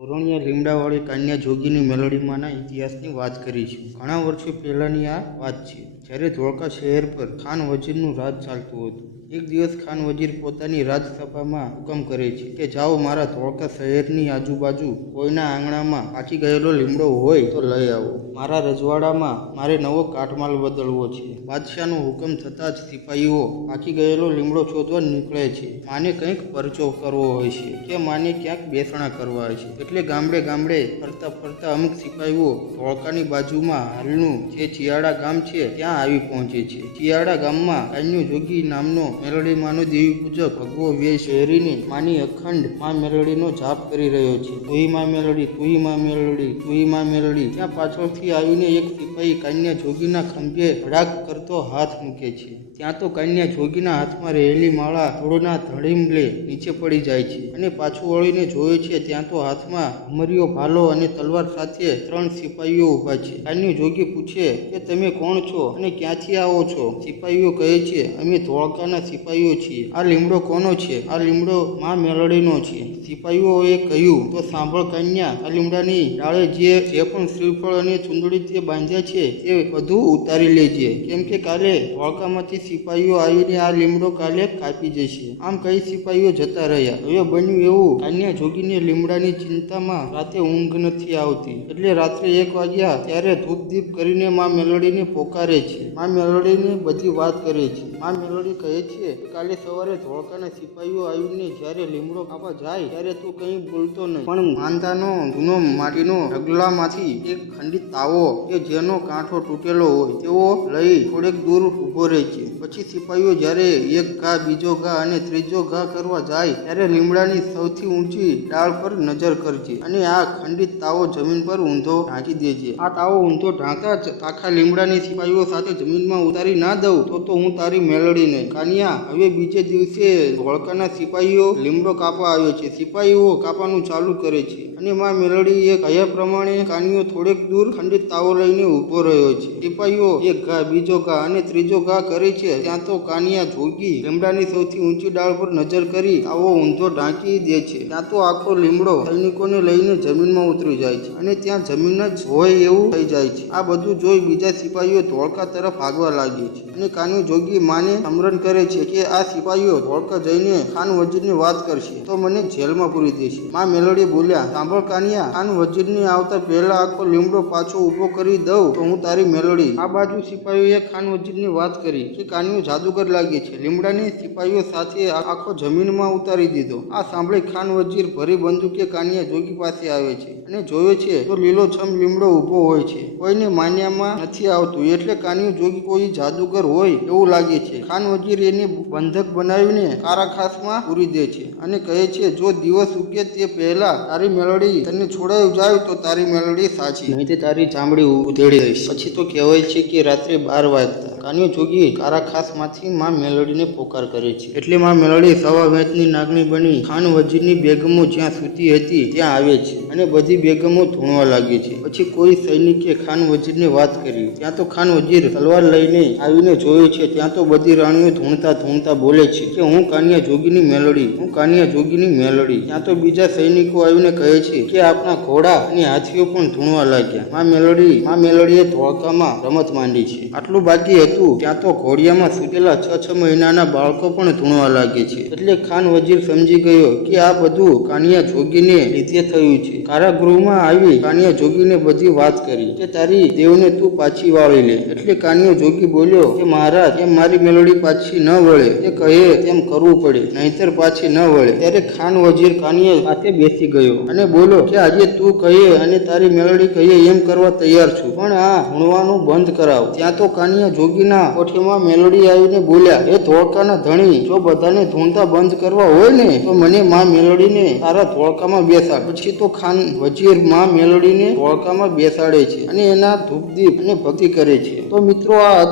તોરણિયા લીમડાવાળી કાન્યા જોગીની મેલોડીમાંના ઇતિહાસની વાત કરીશું. ઘણા વર્ષો પહેલાંની આ વાત છે. જ્યારે ધોળકા શહેર પર ખાન વજીરનું રાજ ચાલતું હતું. એક દિવસ ખાન વજીર પોતાની રાજસભામાં હુકમ કરે છે કે, જાઓ મારા ધોળકા શહેરની આજુબાજુ કોઈના આંગણામાં પાકી ગયેલો લીમડો હોય તો લઈ આવો. મારા રજવાડામાં મારે નવો કાટમાલ બદલવો છે. બાદશાહનો હુકમ થતાં જ સિપાહીઓ પાકી ગયેલો લીમડો શોધવા નીકળે છે. માને કંઈક પરચો કરવો હોય છે કે માને ક્યાંક બેસણા કરવા હોય છે. એટલે ગામડે ગામડે ફરતા ફરતા અમુક સિપાહીઓ ધોળકાની બાજુમાં હાલનું જે ચિયાડા ગામ છે, ત્યાં આવી પહોંચે છે. ચિયાડા ગામમાં કાન્યુ જોગી નામનો મેલડીમાંનો દેવી પૂજક ભગવો વેશ શહેરીની માની અખંડમાં મેલડીનો જાપ કરી રહ્યો છે. તુહી માં મેલડી તુહી માં મેલડી તુહી માં મેલડી ત્યાં પાછળથી આવીને એક સિપાહી કન્યા જોગીના ખંભે ધડાક કરતો હાથ મૂકે છે. ત્યાં તો કન્યા જોગીના હાથમાં રહેલી માળા, ધૂળના ધડીમલે નીચે પડી જાય છે અને પાછું વળીને જોયે છે, ત્યાં તો હાથમાં ભમરીઓ ભાલો અને તલવાર સાથે ત્રણ સિપાહીઓ ઊભા છે. કાન્યુ જોગી પૂછે કે તમે કોણ છો અને ક્યાંથી આવો છો? સિપાહીઓ કહે છે, અમે ધોળકાના સિપાહીઓ છીએ. આ લીમડો કોનો છે? આ લીમડો માં મેલડીનો છે. સિપાહીઓએ કહ્યું, તો સાંભળ કન્યા, આ લીમડાની ડાળે જે જે પણ શ્રીફળ અને ચુંદડી તે બાંધ્યા છે, તે બધું ઉતારી લેજે. કેમ કે કાલે ધોળકામાંથી સિપાહીઓ આવીને આ લીમડો કાલે કાપી જશે. આમ કઈ સિપાહીઓ જતા રહ્યા. હવે બન્યું એવું, કન્યા જોગીને લીમડાની ચિંતામાં રાતે ઊંઘ નથી આવતી. એટલે રાત્રે એક વાગ્યા ત્યારે ધૂપ દીપ કરીને માં મેલડીને પોકારે છે. માં મેલડીને બધી વાત કરે છે. માં મેલડી કહે છે, કાલે સવારે ધોળકાના સિપાહીઓ આવીને જ્યારે લીમડો કાપવા જાય, ત્યારે તું કંઈ બોલતો નહીં. પણ માંદાનો જૂનો માટીનો ઢગલામાંથી એક ખંડિત તાવો કે જેનો કાંઠો તૂટેલો હોય, તેવો લઈ થોડેક દૂર ઊભો રહે છે પછી સિપાહીઓ જ્યારે એક ઘા, બીજો ઘા અને ત્રીજો ઘા કરવા જાય, ત્યારે લીમડાની સૌથી ઊંચી ડાળ પર નજર કરજે અને આ ખંડિત તાવો જમીન પર ઊંધો ઢાંકી દેજે. આ તાવો ઊંધો ઢાંકતા જ આખા લીમડાની સિપાહીઓ સાથે જમીનમાં ઉતારી ના દઉં, તો તો હું તારી મેલડી નહીં કાનિયા, હવે બીજે દિવસે ધોળકાના સિપાહીઓ લીમડો કાપવા આવ્યો છે. સિપાહીઓ કાપવાનું ચાલુ કરે છે અને માં એ કહ્યા પ્રમાણે કાનિયો થોડેક દૂર ખંડિત તાવો લઈને ઊભો રહ્યો છે. સિપાહીઓ એક ઘા, બીજો ઘા અને ત્રીજો ઘા કરે છે. ત્યાં તો કાનિયા જોગી લીમડાની સૌથી ઊંચી ડાળ પર નજર કરી આવો ઊંધો ઢાંકી દે છે. ત્યાં તો આખો લીમડો સૈનિકોને લઈને જમીનમાં ઉતરી જાય છે અને ત્યાં જમીન જ હોય એવું થઈ જાય છે. આ બધું જોઈ બીજા સિપાહીઓ ધોળકા તરફ ભાગવા લાગી છે અને કાનિયો જોગી માને સમરણ કરે છે કે આ સિપાહીઓ ધોળકા જઈને ખાન વજીરની વાત કરશે. તો મને જેલમાં પૂરી દેશે. માં મેલોડી બોલ્યા, સાંભળ કાનિયા, ખાન વજીરની આવતા પહેલા આખો લીમડો પાછો ઊભો કરી દઉં તો હું તારી મેલોડી. આ બાજુ સિપાહીઓએ ખાન વજીરની વાત કરી કે કાનિયો જાદુગર લાગે છે. લીમડાની સિપાહીઓ સાથે આખો જમીનમાં ઉતારી દીધો. આ સાંભળી ખાન વજીર ભરી બંદૂકે કાનિયા જોગી પાસે આવે છે અને જોવે છે તો લીલોછમ લીમડો ઊભો હોય છે. કોઈને માન્યામાં નથી આવતું. એટલે કાનિયું જોગી કોઈ જાદુગર હોય એવું લાગે છે. ખાન વજીર એને બંધક બનાવીને કારાખાસમાં પૂરી દે છે અને કહે છે જો દિવસ ઉગે તે પહેલા તારી મેલડી તને છોડાવી જાય તો તારી મેલડી સાચી. નહીં તે તારી ચામડી ઉધેડી દઈશ. પછી તો કહેવાય છે કે રાત્રે બાર વાગતા. કાનિયો જોગી કારાખાસમાંથી માં મેલોડીને પોકાર કરે છે. એટલે માં મેલોડી સવા વેચની નાગણી બની ખાન વજીરની બેગમો જ્યાં સૂતી હતી ત્યાં આવે છે અને બધી બેગમો ધૂણવા લાગે છે. પછી કોઈ સૈનિકે ખાન વજીરને વાત કરી. ત્યાં તો ખાન વજીર તલવાર લઈને આવીને જોયે છે. ત્યાં તો બધી રાણીઓ ધૂણતા ધૂણતા બોલે છે કે હું કાનિયા જોગીની મેલોડી, હું કાનિયા જોગીની મેલોડી. ત્યાં તો બીજા સૈનિકો આવીને કહે છે કે આપણા ઘોડા અને હાથીઓ પણ ધૂણવા લાગ્યા. માં મેલોડી, માં મેલોડીએ ધોળકામાં રમત માંડી છે. આટલું બાકી હતું. ત્યાં તો ઘોડિયામાં સૂતેલા છ છ મહિનાના બાળકો પણ ધૂણવા લાગે છે. એટલે ખાન વજીર સમજી ગયો કે આ બધું કાનિયા જોગીને લીધે થયું છે. કારાગૃહમાં આવી કાનિયા જોગીને બધી વાત કરી કે તારી દેવને તું પાછી વાળી લે. એટલે કાનિયો જોગી બોલ્યો કે મહારાજ, એમ મારી મેલોડી પાછી ન વળે. તે કહે, તેમ કરવું પડે, નહીતર પાછી ન વળે. ત્યારે ખાન વજીર કાનિયા સાથે બેસી ગયો અને બોલો કે આજે તું કહે અને તારી મેલોડી કહીએ એમ કરવા તૈયાર છું. પણ આ ભણવાનું બંધ કરાવ. ત્યાં તો કાનિયા જોગીના કોઠીમાં મેલોડી આવીને બોલ્યા, એ ધોળકાના ધણી, જો બધાને ધૂણતા બંધ કરવા હોય ને, તો મને માં મેલોડીને તારા ધોળકામાં બેસાડ. પછી તો ખાન વજીરમાં મેલોડીને ધોળકામાં બેસાડે છે અને એના ધૂપદીપ અને ભક્તિ કરે છે. તો મિત્રો આ